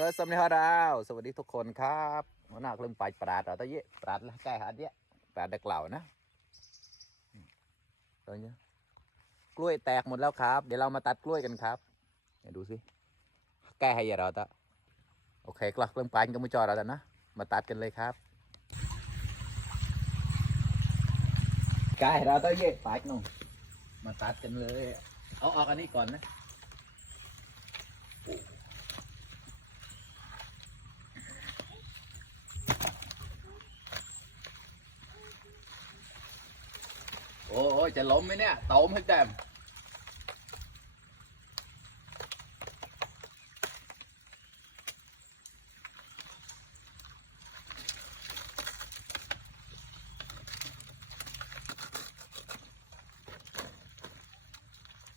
เงยสมนิฮาดาวสวัสดีทุกคนครับหัวหน้าเริ่มไปปราดต่อตะเยะปราดละแก่หัดเยะปราดเด็กเหล่านะตัวนี้กล้วยแตกหมดแล้วครับเดี๋ยวเรามาตัดกล้วยกันครับดูสิแก่ให้ยาเราตะโอเคกลักเริ่มไปก็ไม่จอเราแต่นะมาตัดกันเลยครับแก่เราตะเยะไปนู่นมาตัดกันเลยเอาออกอันนี้ก่อนนะโอ้ยจะล้มไหมเนี่ยโตมให้แจ่ม